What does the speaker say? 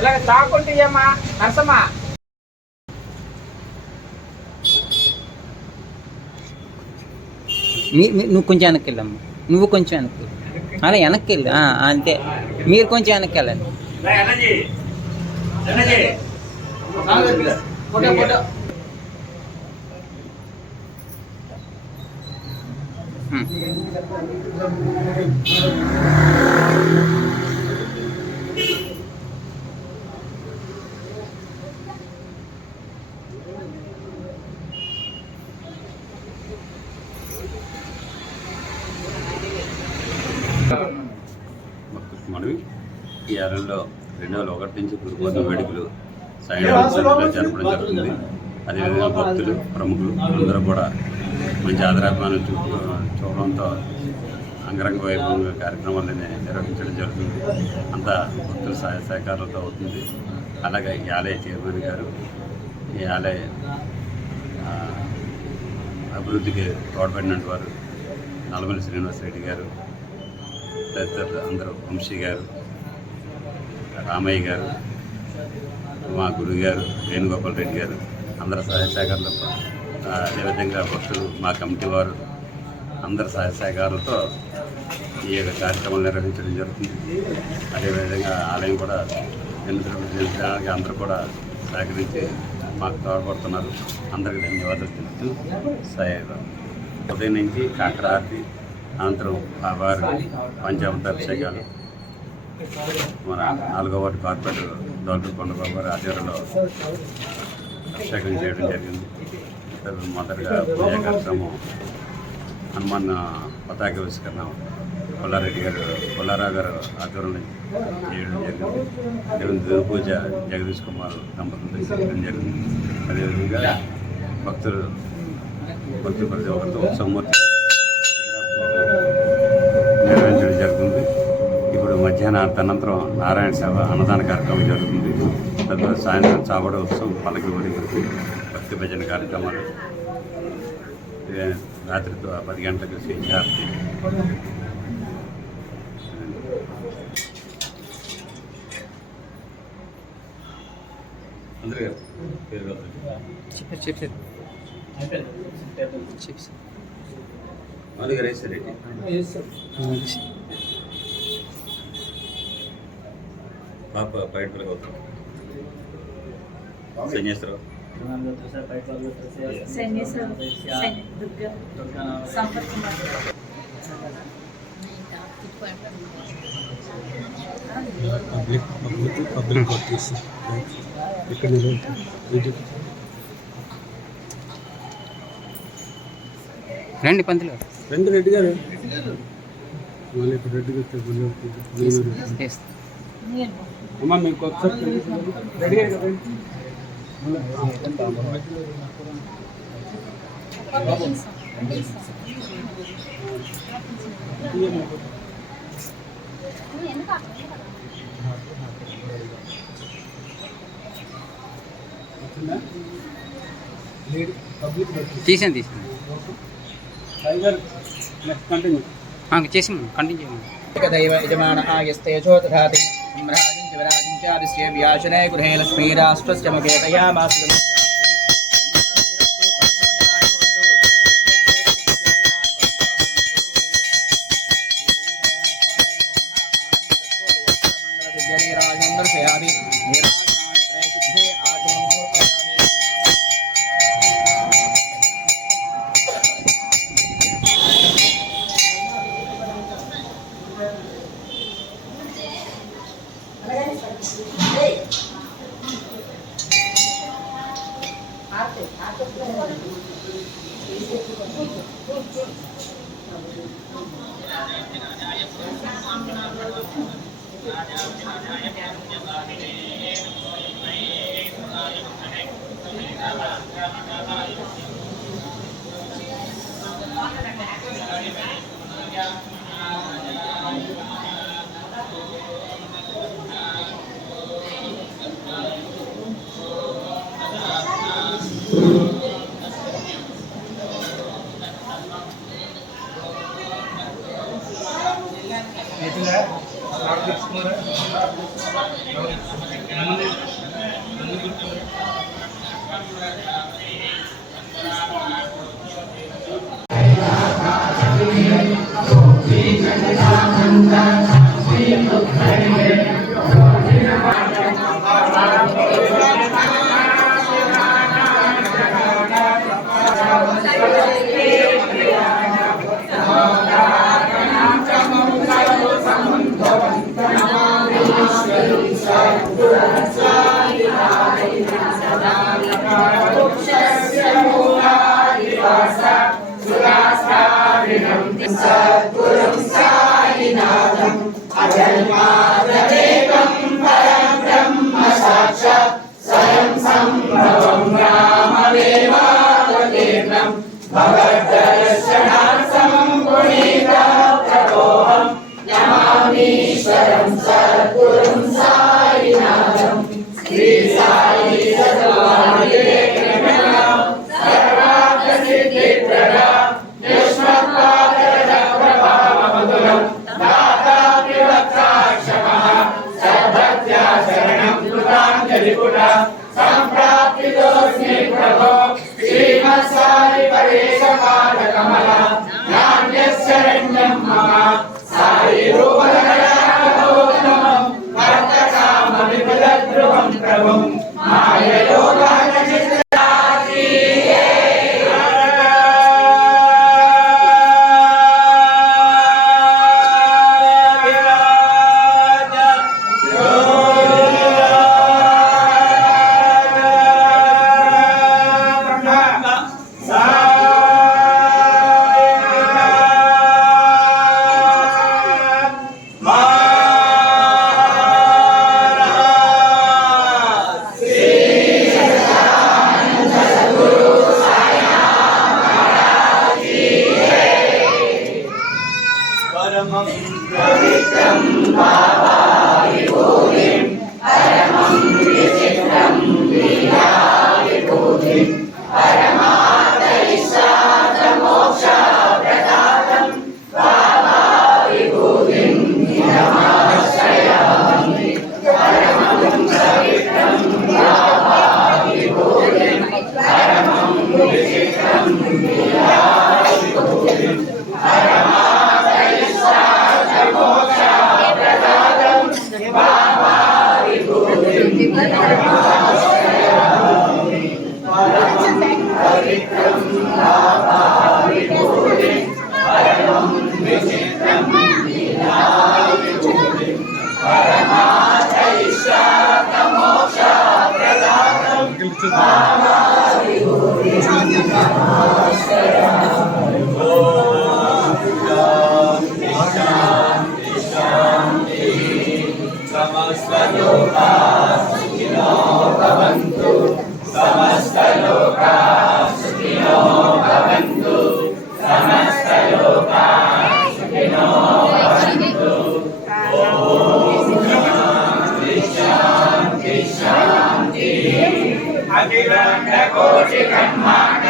ఇలాగ చాకుంటే ఏమ్మా నర్సమ్మా. నువ్వు కొంచెం వెనక్కి వెళ్ళమ్మా, నువ్వు కొంచెం వెనక్కి అలా వెనక్కి వెళ్ళి అంతే, మీరు కొంచెం వెనక్కి వెళ్ళండి. మనవి ఈ ఏరియాలో 2001 నుంచి గురుపూర్ణ వేడుకలు సాయంత్రం జరపడం జరుగుతుంది. అదేవిధంగా భక్తులు ప్రముఖులు అందరూ కూడా మంచి ఆదరాభిమానం చూడడంతో అంగరంగ వైభవంగా కార్యక్రమాలని నిర్వహించడం జరుగుతుంది. అంతా భక్తుల సహాయ సహకారాలతో అవుతుంది. అలాగే ఈ ఆలయ చైర్మన్ గారు, ఈ ఆలయ అభివృద్ధికి తోడ్పడినటువంటి వారు నల్లమల్లి శ్రీనివాసరెడ్డి గారు, తదితరులు అందరూ, వంశీ గారు, రామయ్య గారు, మా గురువు గారు వేణుగోపాల్ రెడ్డి గారు, అందరి సహాయ సహకారాలతో, అదేవిధంగా భక్తులు, మా కమిటీ వారు అందరి సహాయ సహకారాలతో ఈ యొక్క కార్యక్రమాలు నిర్వహించడం జరుగుతుంది. అదేవిధంగా ఆలయం కూడా నిర్మించడానికి అందరూ కూడా సహకరించి మాకు తోడ్పడుతున్నారు. అందరికీ ధన్యవాదాలు తెలుపుతూ ఉదయం నుంచి కాకర ఆరతి, అనంతరం బాబారు పంచామృత అభిషేకాలు మన 4వ వార్డు కార్పొరేటర్ దొరకకొండ బాబారు ఆధ్వర్యంలో అభిషేకం చేయడం జరిగింది. మొదటగా పూజా కార్యక్రమం హనుమాన్ పతాక ఆవిష్కరణ పుల్లారావు గారు ఆధ్వర్యంలో చేయడం జరిగింది. దేవుని పూజ జగదీష్ కుమార్ దంపతులతో చేయడం జరిగింది. అదేవిధంగా భక్తులు ప్రతి ఒక్కరితో ఉత్సవమూర్తి నిర్వహించడం జరుగుతుంది. ఇప్పుడు మధ్యాహ్న అనంతరం నారాయణ సేవ అన్నదాన కార్యక్రమం జరుగుతుంది. తదుపరి సాయంత్రం చావడ ఉత్సవం, పల్లకి ఊరి భక్తి భజన కార్యక్రమాలు, రాత్రి 10 గంటలకు శ్రీహారతి. అందరూ పేరు మాదిగా రేసారెడ్డి పాప బయట అవుతాం సన్యాసరావు పబ్లిక్ ఇక్కడ రండి పంతులు, రండి రెడ్డి గారు. మళ్ళీ ఇప్పుడు రెడ్డి గారు అమ్మా మీకు ఒకసారి రెడీ తీసాను చేసి కంటిన్యూ దైవ యజమాన ఆయస్తేజో దధాతి సంభ్రాజం చ విరాజం చ ఆదిశ్య వ్యాశనే గృహే లక్ష్మీరాష్ట్రస్య ముఖే దయామాసు. Itulah, అఖిలాండ కోటి బ్రహ్మాండ